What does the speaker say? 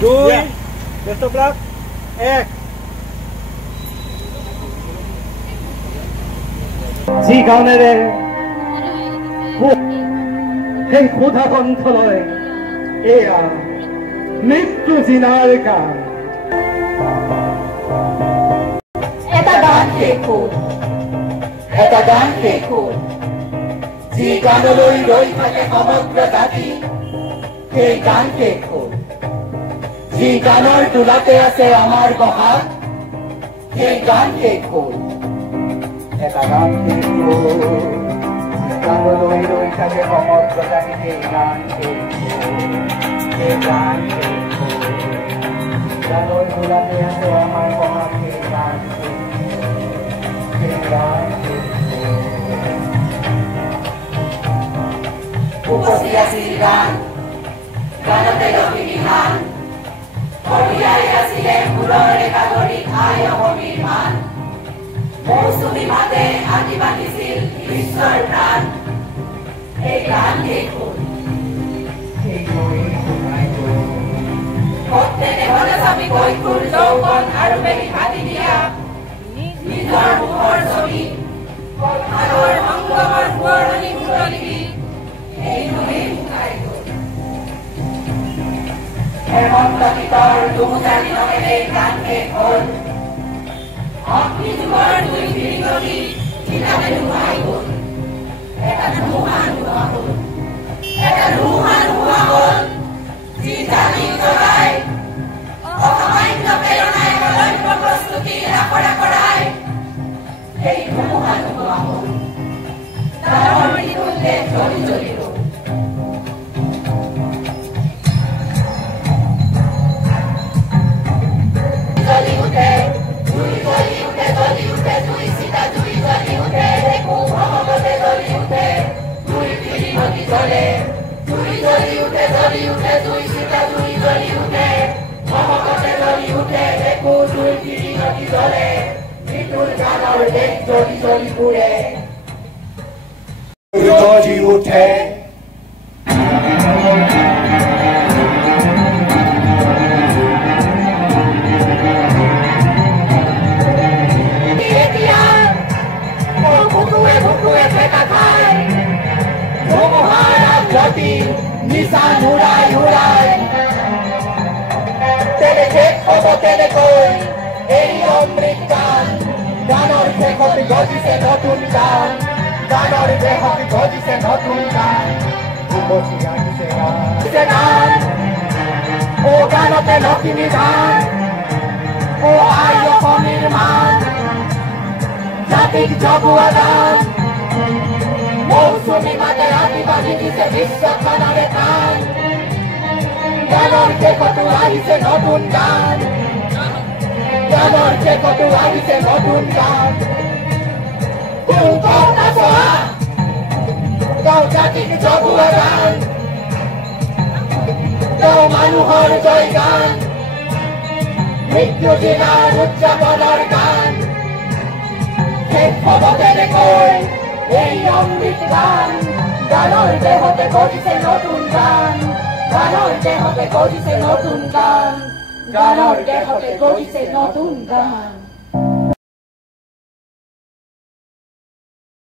2 best of luck 1 যি গানেৰে সেই ক্ষুধা কণ্ঠলৈ এয়া মৃত্যু জিনাৰ গান এটা গান দেখো যি গানলৈ ৰৈ থাকে সমগ্ৰ জাতি সেই গান দেখো যি গানৰ তোলাতে আছে আমাৰ বহাগ সেই গান দেখো এটা গান দেখো যি গানলৈ ৰৈ থাকে সমগ্ৰ জাতি সেই গান দেখো সেই গান দেখো গানৰ তোলাতে আছে আমাৰ বহাগ সেই গান উপস্থিত আছিল গানতে অভিধান কবিয়াই আছিলে ফুলৰে কাগৰি আই অসমীৰ মান মৌচুমী মাতে আদি বান্ধিছিল বিশ্বৰ প্ৰাণ এই গান দেখোন প্ৰত্যেকে হলে চাবি কৈশোৰ যৌৱন আৰু বেলি ভাতি দিয়া নিজৰ মুখৰ ছবি কঠাৰৰ সংগমৰ সোঁৱৰণি মুকলিবি এই নৈ মুখাই গ'ল হেমন্ত গীতৰ দুমুজাৰি নগেৰে গান শেষ হ'ল অগ্নি যুগৰ দুই ফিৰিঙলি কিতাপে নোহোৱাই গ'ল এটা নোহোৱা হ'ল যি জানি জ্বলাই অসামান্য প্ৰেৰণাই কলম্ব প্ৰস্তুতি আখৰা কৰাই এই নোহোৱা হ'ল ডাঙৰ মৃত্যুতে জ্বলি জ্বলি ৰ'ল জ্বলি উঠে জুই জ্বলি উঠে জুই চিতা জুই জ্বলি উঠে দেখো ভ্ৰমণতে জ্বলি উঠে জুই ফিৰিঙতি জ্বলে জুই জ্বলি উঠে জুই চিতা জুই জ্বলি উঠে ভ্ৰমণতে জ্বলি উঠে দেখো জুই ফিৰিঙতি জ্বলে মৃত্যুৰ গানৰ দেশ জ্বলি জ্বলি পুৰে জ্বলি উঠে নিশান উৰাই উৰাই তেনেকে হ'ব তেনেকৈ এই অমৃত গান গানৰ শেষত গজিছে নতুন গান গানৰ শেষত গজিছে নতুন গান উভতি আহিছে গান ও গানতে নতুনি গান ও আই অসমীৰ মান জাতিক জগোৱা গান মৌচুমী মাতে আদিবাসী দিছে বিশ্বখানাৰে গান গানৰ শেষতো আহিছে নতুন গান গানৰ শেষতো আহিছে নতুন গান গাঁও জাতিক জগোৱা গান গাঁও মানুহৰ জয় গান মৃত্যু দিনাৰ উদযাপনৰ গান শেষ হ'ব তেনেকৈ এই অমৃত গান গানৰ দেহতে গজিছে নতুন গান গানৰ দেহতে গজিছে নতুন গান গানৰ দেহতে গজিছে নতুন গান